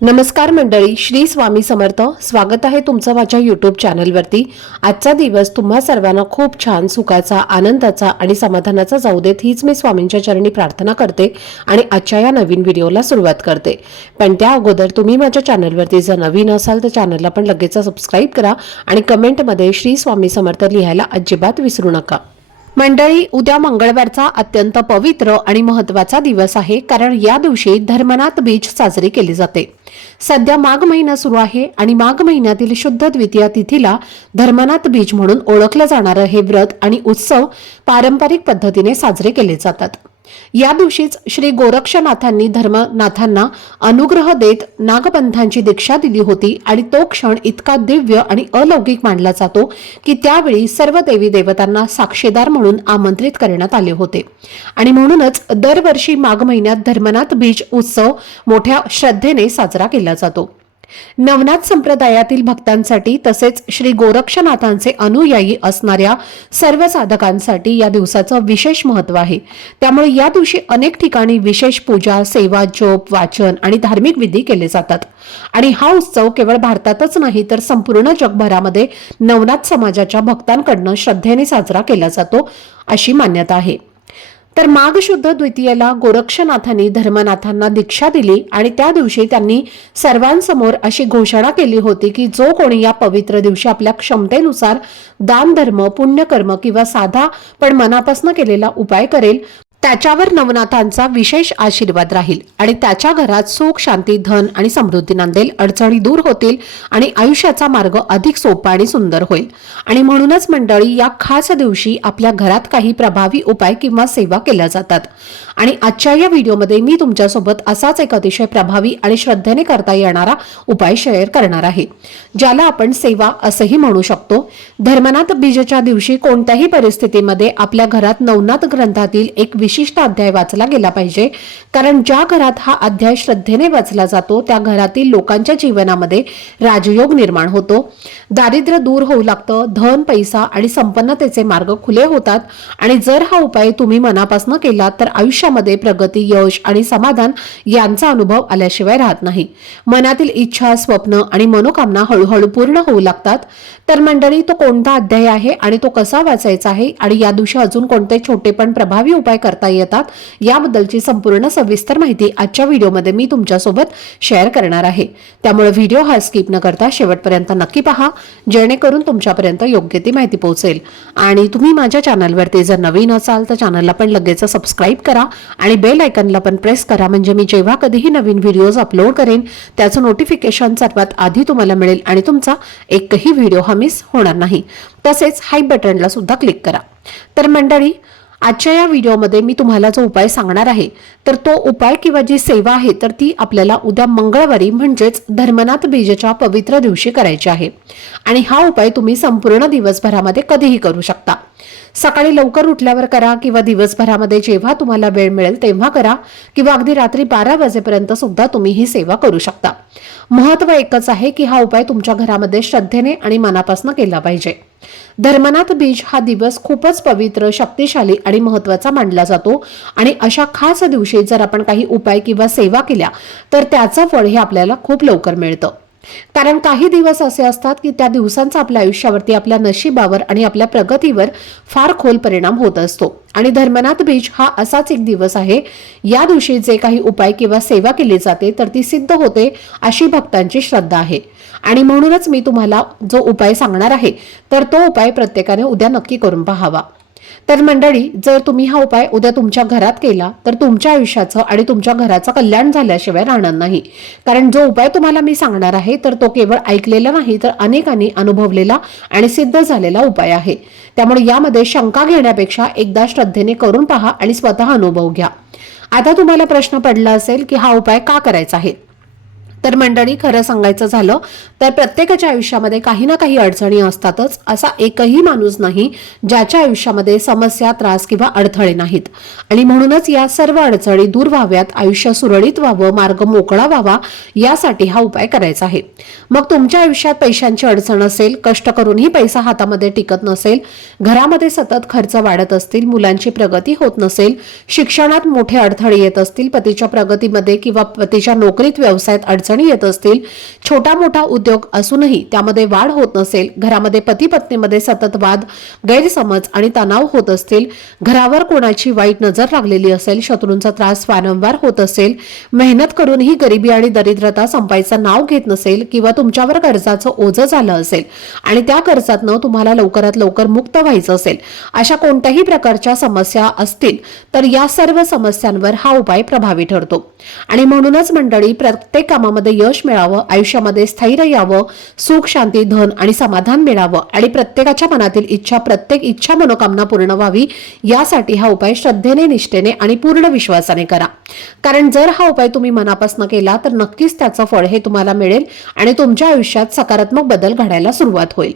नमस्कार मंडळी, श्री स्वामी समर्थ. स्वागत आहे तुमचं माझ्या यूट्यूब चॅनलवरती. आजचा दिवस तुम्हा सर्वांना खूप छान, सुखाचा, आनंदाचा आणि समाधानाचा जाऊ देत, हीच मी स्वामींच्या चरणी प्रार्थना करते आणि आजच्या या नवीन व्हिडिओला सुरुवात करते. पण त्या अगोदर तुम्ही माझ्या चॅनलवरती जर नवीन असाल तर चॅनलला पण लगेच सबस्क्राईब करा आणि कमेंटमध्ये श्री स्वामी समर्थ लिहायला अजिबात विसरू नका. मंडळी, उद्या मंगळवारचा अत्यंत पवित्र आणि महत्त्वाचा दिवस आहे, कारण या दिवशी धर्मनाथ बीज साजरी केली जाते. सध्या माघ महिना सुरू आहे आणि माघ महिन्यातील शुद्ध द्वितीया तिथीला धर्मनाथ बीज म्हणून ओळखलं जाणारं हे व्रत आणि उत्सव पारंपरिक पद्धतीने साजरे केले जातात. या दिवशीच श्री गोरक्षनाथांनी धर्मनाथांना अनुग्रह देत नागपंथांची दीक्षा दिली होती आणि तो क्षण इतका दिव्य आणि अलौकिक मानला जातो की त्यावेळी सर्व देवी देवतांना साक्षीदार म्हणून आमंत्रित करण्यात आले होते. आणि म्हणूनच दरवर्षी माघ महिन्यात धर्मनाथ बीज उत्सव मोठ्या श्रद्धेने साजरा केला जातो. नवनाथ संप्रदायातील भक्तांसाठी तसेच श्री गोरक्षनाथांचे अनुयायी असणाऱ्या सर्व साधकांसाठी या दिवसाचं विशेष महत्त्व आहे. त्यामुळे या दिवशी अनेक ठिकाणी विशेष पूजा, सेवा, जप, वाचन आणि धार्मिक विधी केले जातात. आणि हा उत्सव केवळ भारतातच नाही तर संपूर्ण जगभरामध्ये नवनाथ समाजाच्या भक्तांकडून श्रद्धेने साजरा केला जातो अशी मान्यता आहे. तर माघ शुद्ध द्वितीयेला गोरक्षनाथांनी धर्मनाथांना दीक्षा दिली आणि त्या दिवशी त्यांनी सर्वांसमोर अशी घोषणा केली होती की जो कोणी या पवित्र दिवशी आपल्या क्षमतेनुसार दान, धर्म, पुण्यकर्म किंवा साधा पण मनापासून केलेला उपाय करेल त्याच्यावर नवनाथांचा विशेष आशीर्वाद राहील आणि त्याच्या घरात सुख, शांती, धन आणि समृद्धी नांदेल, अडचणी दूर होतील आणि आयुष्याचा मार्ग अधिक सोपा आणि सुंदर होईल. आणि म्हणूनच मंडळी, या खास दिवशी आपल्या घरात काही प्रभावी उपाय किंवा सेवा केल्या जातात. आणि आजच्या या व्हिडिओमध्ये मी तुमच्यासोबत असाच एक अतिशय प्रभावी आणि श्रद्धेने करता येणारा उपाय शेअर करणार आहे, ज्याला आपण सेवा असंही म्हणू शकतो. धर्मनाथ बीजच्या दिवशी कोणत्याही परिस्थितीमध्ये आपल्या घरात नवनाथ ग्रंथातील एक विशिष्ट अध्याय वाचला गेला पाहिजे, कारण ज्या घरात हा अध्याय श्रद्धेने वाचला जातो त्या घरातील लोकांच्या जीवनामध्ये राजयोग निर्माण होतो, दारिद्र्य दूर होऊ लागतं, धन, पैसा आणि संपन्नतेचे मार्ग खुले होतात. आणि जर हा उपाय तुम्ही मनापासून केला तर आयुष्यामध्ये प्रगती, यश आणि समाधान यांचा अनुभव आल्याशिवाय राहत नाही. मनातील इच्छा, स्वप्न आणि मनोकामना हळूहळू पूर्ण होऊ लागतात. तर मंडळी, तो कोणता अध्याय आहे आणि तो कसा वाचायचा आहे आणि या दिवशी अजून कोणते छोटे पण प्रभावी उपाय करता येतात याबद्दलची संपूर्ण सविस्तर माहिती आजच्या व्हिडिओमध्ये मी तुमच्यासोबत शेअर करणार आहे. त्यामुळे व्हिडिओ हा स्किप न करता शेवटपर्यंत नक्की पहा, जेणेकरून तुमच्यापर्यंत योग्य ती माहिती पोहोचेल. आणि तुम्ही माझ्या चॅनलवरती जर नवीन असाल तर चॅनलला पण लगेच सबस्क्राईब करा आणि बेल आयकॉनला पण प्रेस करा, म्हणजे मी जेव्हा कधीही नवीन व्हिडिओज अपलोड करेन त्याचं नोटिफिकेशन सर्वात आधी तुम्हाला मिळेल आणि तुमचा एकही व्हिडिओ हा मिस होणार नाही. तसेच हाय बटनला सुद्धा क्लिक करा. तर मंडळी, आजच्या या व्हिडिओमध्ये मी तुम्हाला जो उपाय सांगणार आहे तर तो उपाय किंवा जी सेवा आहे तर ती आपल्याला उद्या मंगळवारी म्हणजेच धर्मनाथ बीजच्या पवित्र दिवशी करायची आहे. आणि हा उपाय तुम्ही संपूर्ण दिवसभरामध्ये कधीही करू शकता. सकाळी लवकर उठल्यावर करा किंवा दिवसभरामध्ये जेव्हा तुम्हाला वेळ मिळेल तेव्हा करा किंवा अगदी रात्री 12 वाजेपर्यंत सुद्धा तुम्ही ही सेवा करू शकता. महत्त्व एकच आहे की हा उपाय तुमच्या घरामध्ये श्रद्धेने आणि मनापासून केला पाहिजे. धर्मनाथ बीज हा दिवस खूपच पवित्र, शक्तिशाली आणि महत्त्वाचा मानला जातो. आणि अशा खास दिवशी जर आपण काही उपाय किंवा सेवा केल्या तर त्याचं फळ हे आपल्याला खूप लवकर मिळतं. कारण काही दिवस असे असतात की त्या दिवसांचा आपल्या आयुष्यावरती, आपल्या नशिबावर आणि आपल्या प्रगतीवर फार खोल परिणाम होत असतो. आणि धर्मनाथ बीज हा असाच एक दिवस आहे. या दिवशी जे काही उपाय किंवा सेवा केली जाते तर ती सिद्ध होते अशी भक्तांची श्रद्धा आहे. आणि म्हणूनच मी तुम्हाला जो उपाय सांगणार आहे तर तो उपाय प्रत्येकाने उद्या नक्की करून पाहावा. तर मंडळी, जर तुम्ही हा उपाय उद्या तुमच्या घरात केला तर तुमच्या आयुष्याचं आणि तुमच्या घराचं कल्याण झाल्याशिवाय राहणार नाही. कारण जो उपाय तुम्हाला मी सांगणार आहे तर तो केवळ ऐकलेला नाही तर अनेकांनी अनुभवलेला आणि सिद्ध झालेला उपाय आहे. त्यामुळे यामध्ये शंका घेण्यापेक्षा एकदा श्रद्धेने करून पहा आणि स्वतः अनुभव घ्या. आता तुम्हाला प्रश्न पडला असेल की हा उपाय का करायचा आहे. तर मंडळी, खरं सांगायचं झालं तर प्रत्येकाच्या आयुष्यामध्ये काही ना काही अडचणी असतातच. असा एकही माणूस नाही ज्याच्या आयुष्यामध्ये समस्या, त्रास किंवा अडथळे नाहीत. आणि म्हणूनच या सर्व अडचणी दूर व्हाव्यात, आयुष्य सुरळीत व्हावं, मार्ग मोकळा व्हावा यासाठी हा उपाय करायचा आहे. मग तुमच्या आयुष्यात पैशांची अडचण असेल, कष्ट करूनही पैसा हातामध्ये टिकत नसेल, घरामध्ये सतत खर्च वाढत असतील, मुलांची प्रगती होत नसेल, शिक्षणात मोठे अडथळे येत असतील, पतीच्या प्रगतीमध्ये किंवा पतीच्या नोकरीत, व्यवसायात अडचण अडचणी येत असतील, छोटा मोठा उद्योग असूनही त्यामध्ये वाढ होत नसेल, घरामध्ये पती पत्नीमध्ये सतत वाद, गैरसमज आणि तणाव होत असतील, घरावर कोणाची वाईट नजर लागलेली असेल, शत्रूंचा त्रास वारंवार होत असेल, मेहनत करूनही गरिबी आणि दरिद्रता संपायचं नाव घेत नसेल किंवा तुमच्यावर कर्जाचं ओझं झालं असेल आणि त्या कर्जातनं तुम्हाला लवकरात लवकर मुक्त व्हायचं असेल, अशा कोणत्याही प्रकारच्या समस्या असतील तर या सर्व समस्यांवर हा उपाय प्रभावी ठरतो. आणि म्हणूनच मंडळी, प्रत्येक कामामध्ये यश मिळावं, आयुष्यामध्ये स्थैर्य यावं, सुख शांती धन आणि समाधान मिळावं आणि प्रत्येकाच्या मनातील प्रत्येक इच्छा मनोकामना पूर्ण व्हावी, यासाठी हा उपाय श्रद्धेने, निष्ठेने आणि पूर्ण विश्वासाने करा. कारण जर हा उपाय तुम्ही मनापासून केला तर नक्कीच त्याचं फळ हे तुम्हाला मिळेल आणि तुमच्या आयुष्यात सकारात्मक बदल घडायला सुरुवात होईल.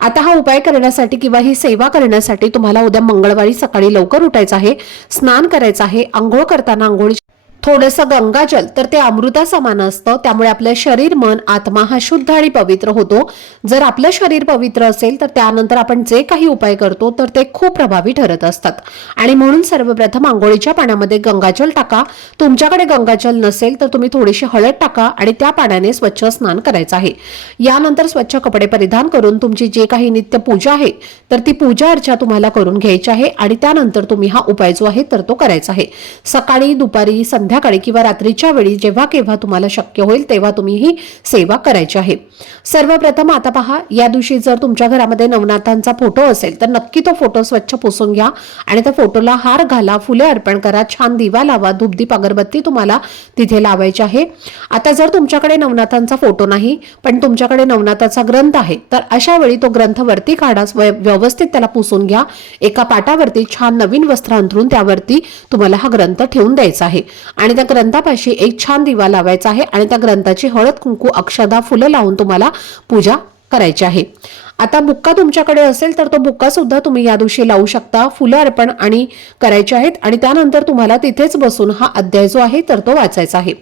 आता हा उपाय करण्यासाठी किंवा ही सेवा करण्यासाठी तुम्हाला उद्या मंगळवारी सकाळी लवकर उठायचं आहे, स्नान करायचं आहे. आंघोळ करताना आंघोळी थोडंसं गंगाजल तर ते अमृता समान असतं, त्यामुळे आपलं शरीर, मन, आत्मा हा शुद्ध आणि पवित्र होतो. जर आपलं शरीर पवित्र असेल तर त्यानंतर आपण जे काही उपाय करतो तर ते खूप प्रभावी ठरत असतात. आणि म्हणून सर्वप्रथम आंघोळीच्या पाण्यामध्ये गंगाजल टाका. तुमच्याकडे गंगाजल नसेल तर तुम्ही थोडीशी हळद टाका आणि त्या पाण्याने स्वच्छ स्नान करायचं आहे. यानंतर स्वच्छ कपडे परिधान करून तुमची जे काही नित्य पूजा आहे तर ती पूजा अर्चा तुम्हाला करून घ्यायची आहे आणि त्यानंतर तुम्ही हा उपाय जो आहे तर तो करायचा आहे. सकाळी, दुपारी, संध्याकाळी किंवा रात्रीच्या वेळी जेव्हा केव्हा तुम्हाला शक्य होईल तेव्हा तुम्ही ही सेवा करायची आहे. सर्वप्रथम आता पहा, या दिवशी जर तुमच्या घरामध्ये नवनाथांचा फोटो असेल तर नक्की तो फोटो स्वच्छ पुसून घ्या आणि त्या फोटोला हार घाला, फुले अर्पण करा, छान दिवा लावा, धूपदीप अगरबत्ती तुम्हाला तिथे लावायची आहे. आता जर तुमच्याकडे नवनाथांचा फोटो नाही पण तुमच्याकडे नवनाथाचा ग्रंथ आहे तर अशा वेळी तो ग्रंथ वरती काढा, व्यवस्थित त्याला पुसून घ्या. एका पाटावरती छान नवीन वस्त्र अंथरून त्यावरती तुम्हाला हा ग्रंथ ठेवून द्यायचा आहे आणि त्या ग्रंथापाशी एक छान दिवा लावायचा आहे आणि त्या ग्रंथाची हळद, कुंकू, अक्षदा, फुलं लावून तुम्हाला पूजा करायची आहे. आता बुक्का तुमच्याकडे असेल तर तो बुक्का सुद्धा तुम्ही या दिवशी लावू शकता. फुलं अर्पण आणि करायचे आहेत आणि त्यानंतर तुम्हाला तिथेच बसून हा अध्याय जो आहे तर तो वाचायचा आहे.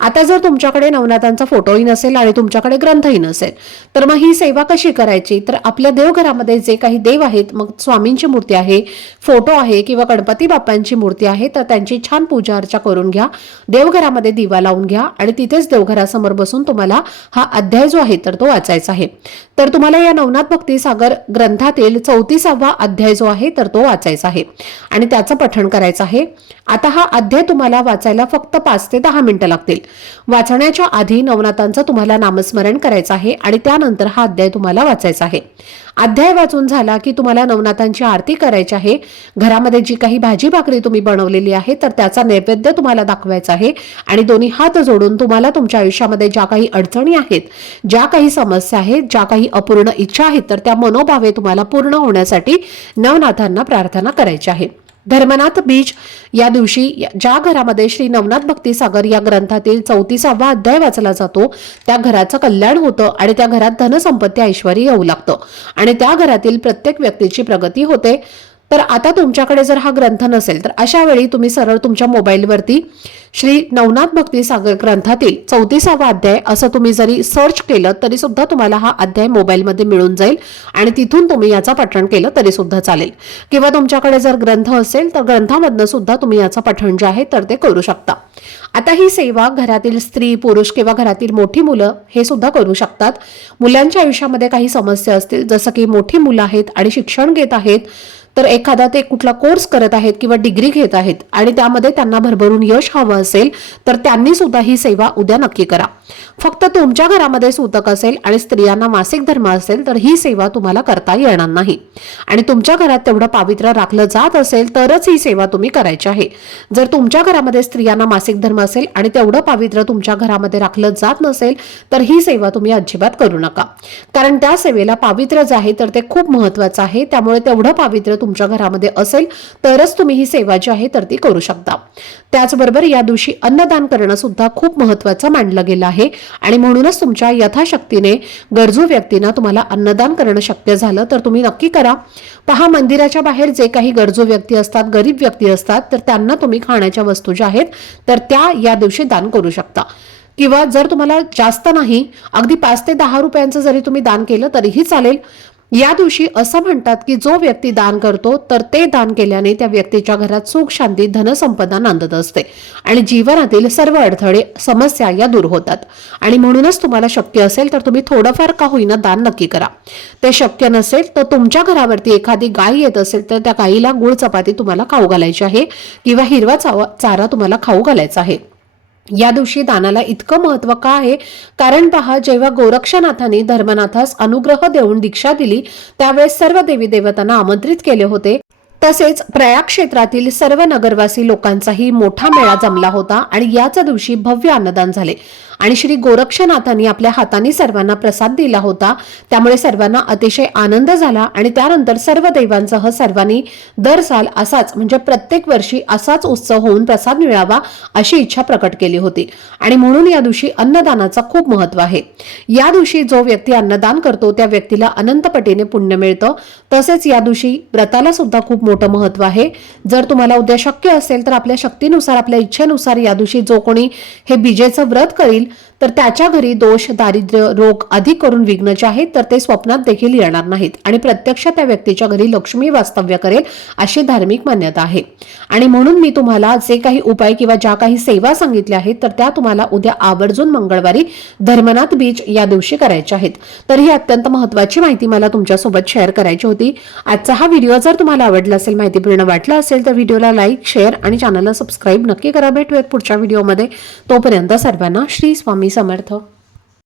आता जर तुमच्याकडे नवनाथांचा फोटोही नसेल आणि तुमच्याकडे ग्रंथही नसेल तर मग ही सेवा कशी करायची, तर आपल्या देवघरामध्ये जे काही देव आहेत, मग स्वामींची मूर्ती आहे, फोटो आहे किंवा गणपती बाप्पांची मूर्ती आहे तर त्यांची छान पूजा अर्चा करून घ्या. देवघरामध्ये दिवा लावून घ्या आणि तिथेच देवघरासमोर बसून तुम्हाला हा अध्याय जो आहे तर तो वाचायचा आहे. तर तुम्हाला या नवनाथ भक्ती सागर ग्रंथातील 34वा अध्याय जो आहे तर तो वाचायचा आहे आणि त्याचं पठण करायचं आहे. आता हा अध्याय तुम्हाला वाचायला फक्त 5 ते 10 मिनिटं लागतील. वाचण्याच्या आधी नवनाथांचं तुम्हाला नामस्मरण करायचं आहे आणि त्यानंतर हा अध्याय तुम्हाला वाचायचा आहे. अध्याय वाचून झाला की तुम्हाला नवनाथांची आरती करायची आहे. घरामध्ये जी काही भाजी भाकरी तुम्ही बनवलेली आहे तर त्याचा नैवेद्य तुम्हाला दाखवायचा आहे आणि दोन्ही हात जोडून तुम्हाला तुमच्या आयुष्यामध्ये ज्या काही अडचणी आहेत, ज्या काही समस्या आहेत, ज्या काही अपूर्ण इच्छा आहेत तर त्या मनोभावे तुम्हाला पूर्ण होण्यासाठी नवनाथांना प्रार्थना करायची आहे. धर्मनाथ बीज या दिवशी ज्या घरामध्ये श्री नवनाथ भक्ती सागर या ग्रंथातील 34वा अध्याय वाचला जातो त्या घराचं कल्याण होतं आणि त्या घरात धनसंपत्ती, ऐश्वर्य येऊ लागतं आणि त्या घरातील प्रत्येक व्यक्तीची प्रगती होते. तर आता तुमच्याकडे जर हा ग्रंथ नसेल तर अशा वेळी तुम्ही सरळ तुमच्या मोबाईलवरती श्री नवनाथ भक्ती सागर ग्रंथातील 34वा अध्याय असं तुम्ही जरी सर्च केलं तरी सुद्धा तुम्हाला हा अध्याय मोबाईलमध्ये मिळून जाईल आणि तिथून तुम्ही याचा पठण केलं तरी सुद्धा चालेल. किंवा तुमच्याकडे जर ग्रंथ असेल तर ग्रंथामधनं सुद्धा तुम्ही याचं पठण जे आहे तर ते करू शकता. आता ही सेवा घरातील स्त्री, पुरुष किंवा घरातील मोठी मुलं हे सुद्धा करू शकतात. मुलांच्या आयुष्यामध्ये काही समस्या असतील, जसं की मोठी मुलं आहेत आणि शिक्षण घेत आहेत तर एखादा ते कुठला कोर्स करत आहेत किंवा डिग्री घेत आहेत आणि त्यामध्ये त्यांना भरभरून यश हवं असेल तर त्यांनी सुद्धा ही सेवा उद्या नक्की करा. फक्त तुमच्या घरामध्ये सूतक असेल आणि स्त्रियांना मासिक धर्म असेल तर ही सेवा तुम्हाला करता येणार नाही आणि तुमच्या घरात तेवढं पावित्र्य राखलं जात असेल तरच ही सेवा तुम्ही करायची आहे. जर तुमच्या घरामध्ये स्त्रियांना मासिक धर्म असेल आणि तेवढं पावित्र्य तुमच्या घरामध्ये राखलं जात नसेल तर ही सेवा तुम्ही अजिबात करू नका. कारण त्या सेवेला पावित्र्य जे आहे तर ते खूप महत्त्वाचं आहे. त्यामुळे तेवढं पावित्र्य तुमच्या घरामध्ये असेल तरच तुम्ही ही सेवा जी आहे तर ती करू शकता. त्याचबरोबर या दिवशी अन्नदान करणं सुद्धा खूप महत्त्वाचं मानलं गेलं आहे आणि म्हणूनच तुमच्या यथाशक्तीने गरजू व्यक्तींना तुम्हाला अन्नदान करणं शक्य झालं तर तुम्ही नक्की करा. पहा, मंदिराच्या बाहेर जे काही गरजू व्यक्ती असतात, गरीब व्यक्ती असतात तर त्यांना तुम्ही खाण्याच्या वस्तू ज्या आहेत तर त्या या दिवशी दान करू शकता. किंवा जर तुम्हाला जास्त नाही, अगदी 5 ते 10 रुपयांचं जरी तुम्ही दान केलं तरीही चालेल. या दिवशी असं म्हणतात की जो व्यक्ती दान करतो तर ते दान केल्याने त्या व्यक्तीच्या घरात सुख शांती धनसंपदा नांदत असते आणि जीवनातील सर्व अडथळे समस्या या दूर होतात. आणि म्हणूनच तुम्हाला शक्य असेल तर तुम्ही थोडंफार का होईना दान नक्की करा. ते शक्य नसेल तर तुमच्या घरावरती एखादी गाय येत असेल तर त्या गायीला गुळ चपाती तुम्हाला खाऊ घालायची आहे किंवा हिरवा चारा तुम्हाला खाऊ घालायचा आहे. या दिवशी दानाला इतकं महत्व का आहे? कारण पहा, जेव्हा गोरक्षनाथांनी धर्मनाथास अनुग्रह देऊन दीक्षा दिली त्यावेळेस सर्व देवी देवतांना आमंत्रित केले होते. तसेच प्रयाग क्षेत्रातील सर्व नगरवासी लोकांचाही मोठा मेळा जमला होता आणि याच दिवशी भव्य अन्नदान झाले आणि श्री गोरक्षनाथांनी आपल्या हाताने सर्वांना प्रसाद दिला होता. त्यामुळे सर्वांना अतिशय आनंद झाला आणि त्यानंतर सर्व देवांसह सर्वांनी दर साल असाच म्हणजे प्रत्येक वर्षी असाच उत्सव होऊन प्रसाद मिळावा अशी इच्छा प्रकट केली होती. आणि म्हणून या दिवशी अन्नदानाचा खूप महत्व आहे. या दिवशी जो व्यक्ती अन्नदान करतो त्या व्यक्तीला अनंत पटीने पुण्य मिळतं. तसेच या दिवशी व्रताला सुद्धा खूप मोठं महत्व आहे. जर तुम्हाला उद्या शक्य असेल तर आपल्या शक्तीनुसार आपल्या इच्छेनुसार या दिवशी जो कोणी हे बीजेचं व्रत करील तर त्याच्या घरी दोष, दारिद्र्य, रोग अधिक करून विघ्न जे आहेत तर ते स्वप्नात देखील येणार नाहीत आणि प्रत्यक्ष त्या व्यक्तीच्या घरी लक्ष्मी वास्तव्य करेल अशी धार्मिक मान्यता आहे. आणि म्हणून मी तुम्हाला जे काही उपाय किंवा ज्या काही सेवा सांगितल्या आहेत तर त्या तुम्हाला उद्या आवर्जून मंगळवारी धर्मनाथ बीज या दिवशी करायच्या आहेत. तर ही अत्यंत महत्त्वाची माहिती मला तुमच्यासोबत शेअर करायची होती. आजचा हा व्हिडिओ जर तुम्हाला आवडला असेल, माहितीपूर्ण वाटला असेल तर व्हिडिओला लाईक, शेअर आणि चॅनलला सबस्क्राईब नक्की करा. भेटूयात पुढच्या व्हिडिओमध्ये. तोपर्यंत सर्वांना श्री स्वामी समर्थ.